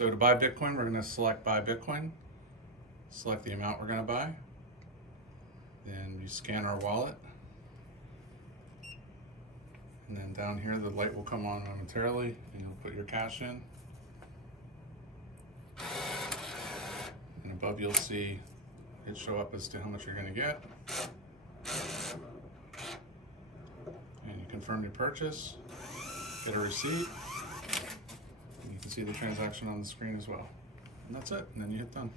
So to buy Bitcoin, we're going to select buy Bitcoin, select the amount we're going to buy, then you scan our wallet, and then down here the light will come on momentarily and you'll put your cash in, and above you'll see it show up as to how much you're going to get, and you confirm your purchase, get a receipt. You can see the transaction on the screen as well. And that's it, and then you hit done.